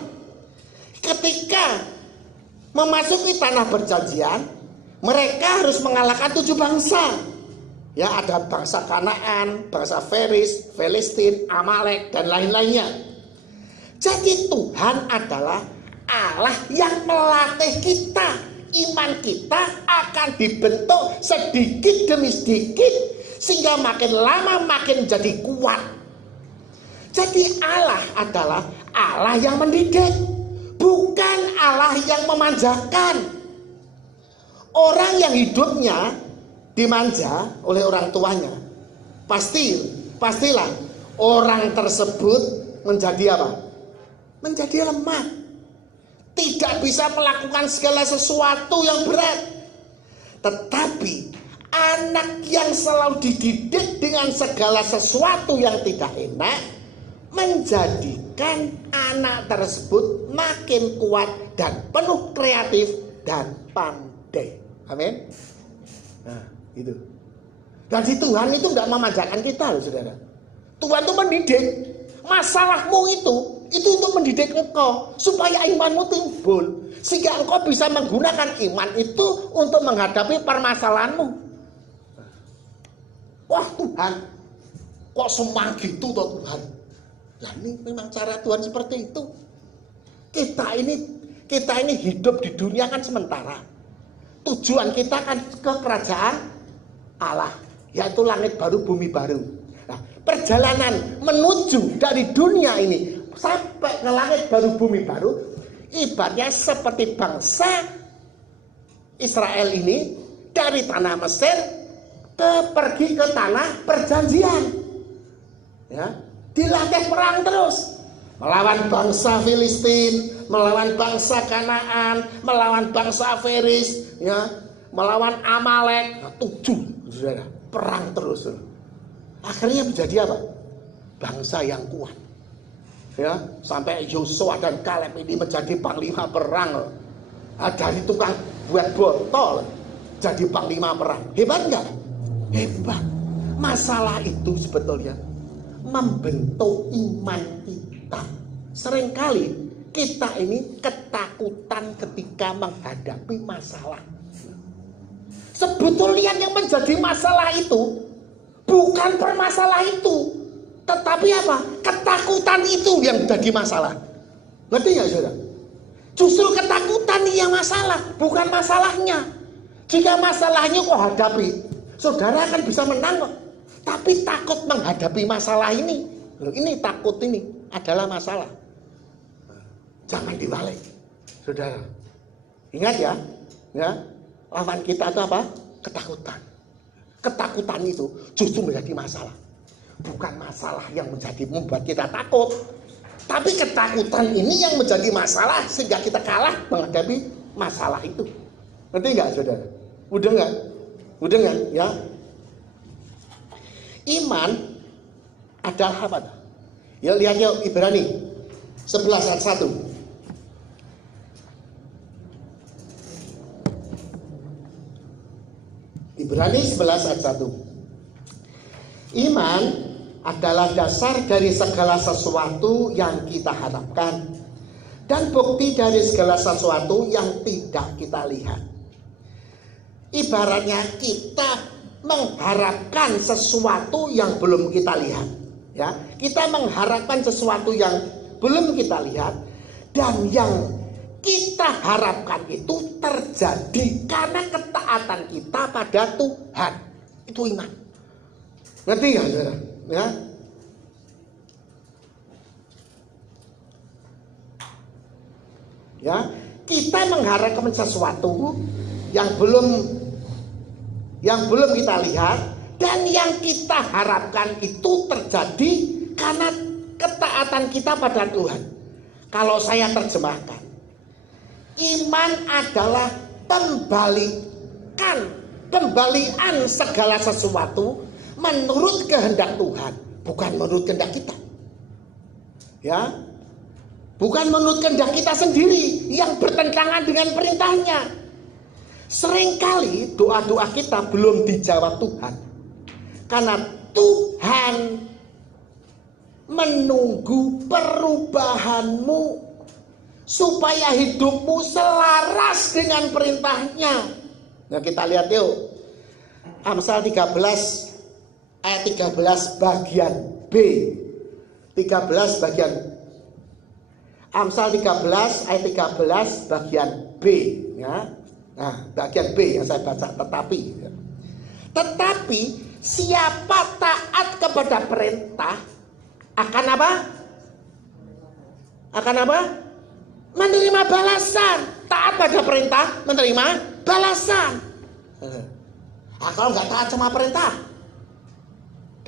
Ketika memasuki tanah perjanjian, mereka harus mengalahkan 7 bangsa. Ya, ada bangsa Kanaan, bangsa Feris, Filistin, Amalek, dan lain-lainnya. Jadi Tuhan adalah Allah yang melatih kita. Iman kita akan dibentuk sedikit demi sedikit, sehingga makin lama makin jadi kuat. Jadi Allah adalah Allah yang mendidik, bukan Allah yang memanjakan. Orang yang hidupnya dimanja oleh orang tuanya, pastilah orang tersebut menjadi apa? Menjadi lemah, tidak bisa melakukan segala sesuatu yang berat. Tetapi anak yang selalu dididik dengan segala sesuatu yang tidak enak menjadikan anak tersebut makin kuat dan penuh kreatif dan pandai. Amin. Nah, itu. Dan si Tuhan itu tidak memanjakan kita loh saudara. Tuhan itu mendidik. Masalahmu itu untuk mendidik engkau supaya imanmu timbul, sehingga engkau bisa menggunakan iman itu untuk menghadapi permasalahanmu. Wah Tuhan, kok semang gitu toh Tuhan? Nah ini memang cara Tuhan seperti itu. Kita ini hidup di dunia kan sementara. Tujuan kita kan ke kerajaan Allah, yaitu langit baru, bumi baru. Nah, perjalanan menuju dari dunia ini sampai ke langit baru, bumi baru, ibaratnya seperti bangsa Israel ini dari tanah Mesir pergi ke tanah perjanjian. Ya, dilatih perang terus. Melawan bangsa Filistin, melawan bangsa Kanaan, melawan bangsa Feris, ya, melawan Amalek. Nah, 7, saudara, perang terus. Akhirnya menjadi apa? Bangsa yang kuat. Ya, sampai Yosua dan Kaleb ini menjadi panglima perang. Dari tukang buat botol jadi panglima perang. Hebat nggak? Hebat. Masalah itu sebetulnya membentuk iman kita. Seringkali kita ini ketakutan ketika menghadapi masalah. Sebetulnya yang menjadi masalah itu bukan permasalah itu, tetapi apa? Ketakutan itu yang menjadi masalah. Ngerti nggak saudara? Justru ketakutan yang masalah, bukan masalahnya. Jika masalahnya kau hadapi, saudara akan bisa menang kok. Tapi takut menghadapi masalah ini. Loh, ini takut ini adalah masalah. Jangan dibalik, saudara. Ingat ya, lawan kita itu apa? Ketakutan. Ketakutan itu justru menjadi masalah. Bukan masalah yang membuat kita takut, tapi ketakutan ini yang menjadi masalah sehingga kita kalah menghadapi masalah itu. Ngerti nggak, saudara? Udah nggak? Udah nggak? Ya. Iman adalah apa? Ya lihat yuk Ibrani 11 ayat 1. Ibrani 11 ayat 1. Iman adalah dasar dari segala sesuatu yang kita harapkan dan bukti dari segala sesuatu yang tidak kita lihat. Ibaratnya kita mengharapkan sesuatu yang belum kita lihat. Ya, kita mengharapkan sesuatu yang belum kita lihat, dan yang kita harapkan itu terjadi karena ketaatan kita pada Tuhan. Itu iman. Ngerti nggak, saudara? Ya. Ya, kita mengharapkan sesuatu yang belum yang belum kita lihat dan yang kita harapkan itu terjadi karena ketaatan kita pada Tuhan. Kalau saya terjemahkan, iman adalah pembalian segala sesuatu menurut kehendak Tuhan, bukan menurut kehendak kita. Ya, bukan menurut kehendak kita sendiri yang bertentangan dengan perintahnya. Seringkali doa-doa kita belum dijawab Tuhan karena Tuhan menunggu perubahanmu supaya hidupmu selaras dengan perintahnya. Nah, kita lihat yuk Amsal 13 ayat 13 bagian B. 13 bagian Amsal 13 ayat 13 bagian B, ya. Nah, bagian B yang saya baca, tetapi siapa taat kepada perintah akan apa? Akan apa? Menerima balasan. Taat pada perintah, menerima balasan. Nah, kalau nggak taat sama perintah,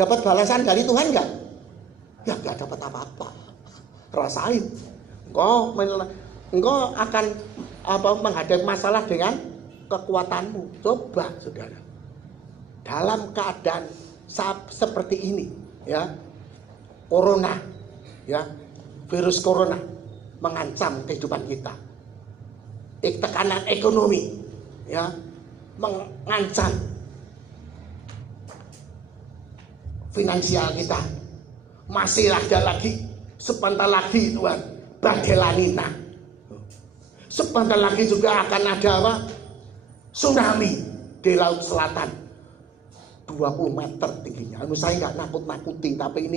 dapat balasan dari Tuhan nggak? Ya nggak dapat apa-apa. Rasain. Engkau akan menghadapi masalah dengan kekuatanmu. Coba saudara, dalam keadaan seperti ini, ya, corona, ya, virus corona mengancam kehidupan kita. Tekanan ekonomi, ya, mengancam finansial kita. Masih ada lagi, sebentar lagi Tuhan, badai La Nina. Sebentar lagi juga akan ada apa? Tsunami di Laut Selatan 20 meter tingginya. Saya nggak nakut-nakuti, tapi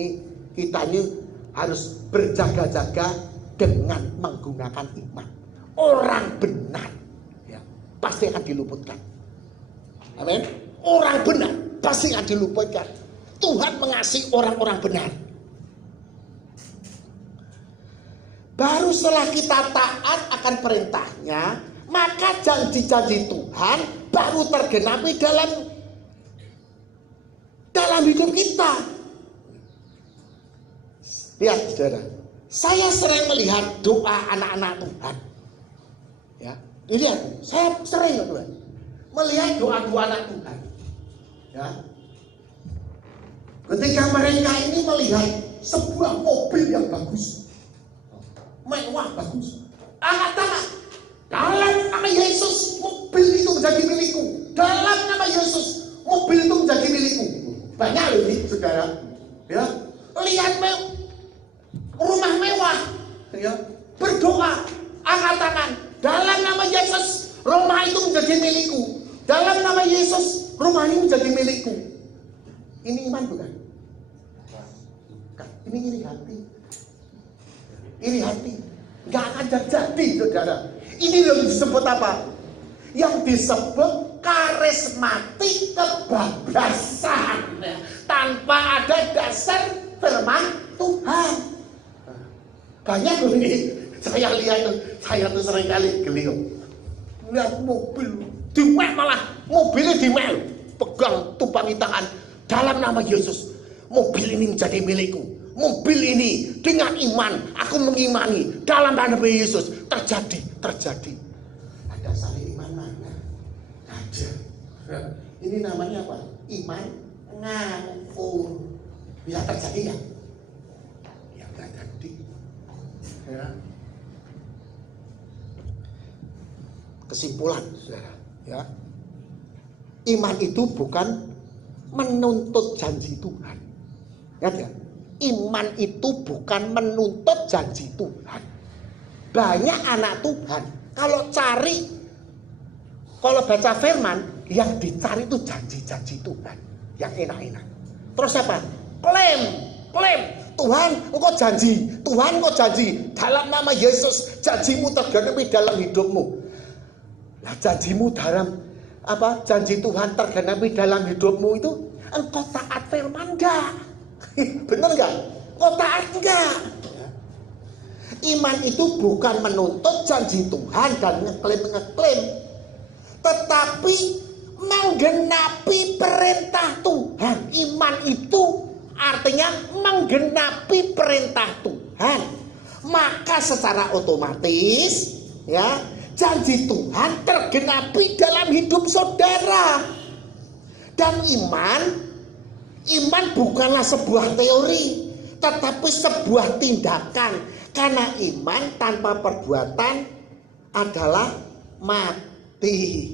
kita ini harus berjaga-jaga dengan menggunakan iman. Orang benar, ya, pasti akan diluputkan. Amin. Orang benar pasti akan diluputkan. Tuhan mengasihi orang-orang benar. Baru setelah kita taat akan perintahnya, maka janji-janji Tuhan baru tergenapi dalam hidup kita. Lihat saudara, saya sering melihat doa anak-anak Tuhan. Ya, lihat, saya sering Tuhan melihat doa-doa anak Tuhan. Ya, ketika mereka ini melihat sebuah mobil yang bagus, mewah bagus, angkat tangan, dalam nama Yesus mobil itu menjadi milikku. Dalam nama Yesus mobil itu menjadi milikku. Banyak loh ini saudara, ya, lihat rumah mewah, ya, berdoa, angkat tangan, dalam nama Yesus rumah itu menjadi milikku. Dalam nama Yesus rumah ini menjadi milikku. Ini iman bukan? Ini iri hati. Iri hati. Gak akan jadi saudara. Ini yang disebut apa? Yang disebut karismatik kebablasan, tanpa ada dasar firman Tuhan. Banyak loh ini. Saya lihat, saya tuh sering kali geli. Lihat mobil dimek, malah mobilnya dimek, pegang tumpangi tangan, dalam nama Yesus mobil ini menjadi milikku. Mobil ini dengan iman aku mengimani, dalam nama Yesus terjadi. Ada saling iman mana? Ada. Ini namanya apa? Iman ngangkur. Bisa terjadi ya? Ya nggak jadi. Ya. Kesimpulan, saudara, ya, iman itu bukan menuntut janji Tuhan. Ya, iman itu bukan menuntut janji Tuhan. Banyak anak Tuhan kalau baca firman, yang dicari itu janji-janji Tuhan yang enak-enak. Terus apa? Klaim. Tuhan, engkau janji. Tuhan, engkau janji. Dalam nama Yesus, janjimu tergenapi dalam hidupmu. Nah, janjimu dalam apa? Janji Tuhan tergenapi dalam hidupmu itu, engkau taat firman enggak? Bener enggak? Engkau taat enggak? Iman itu bukan menuntut janji Tuhan dan ngeklaim, tetapi menggenapi perintah Tuhan. Iman itu artinya menggenapi perintah Tuhan. Maka secara otomatis ya, janji Tuhan tergenapi dalam hidup saudara. Dan iman bukanlah sebuah teori, tetapi sebuah tindakan. Karena iman tanpa perbuatan adalah mati.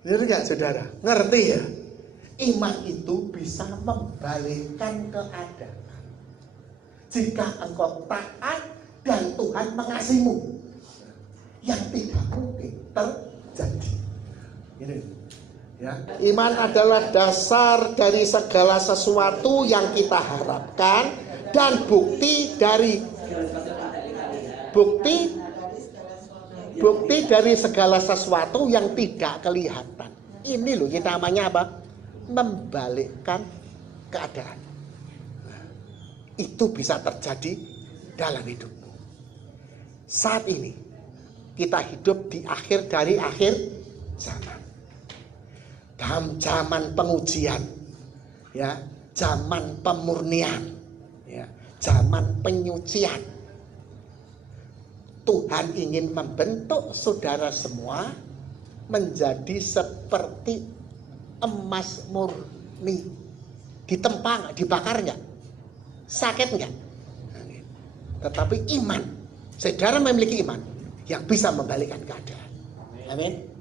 Ngerti gak saudara? Ngerti ya? Iman itu bisa membalikkan keadaan. Jika engkau taat dan Tuhan mengasihimu, yang tidak mungkin terjadi. Ini. Ya. Iman adalah dasar dari segala sesuatu yang kita harapkan dan bukti dari segala sesuatu yang tidak kelihatan. Ini loh yang namanya apa? Membalikkan keadaan. Itu bisa terjadi dalam hidupmu. Saat ini kita hidup di akhir dari akhir zaman. Dalam zaman pengujian, ya, zaman pemurnian, ya, zaman penyucian. Tuhan ingin membentuk saudara semua menjadi seperti emas murni. Ditempa nggak? Dibakar nggak? Sakit nggak? Tetapi iman, saudara memiliki iman yang bisa membalikkan keadaan. Amin.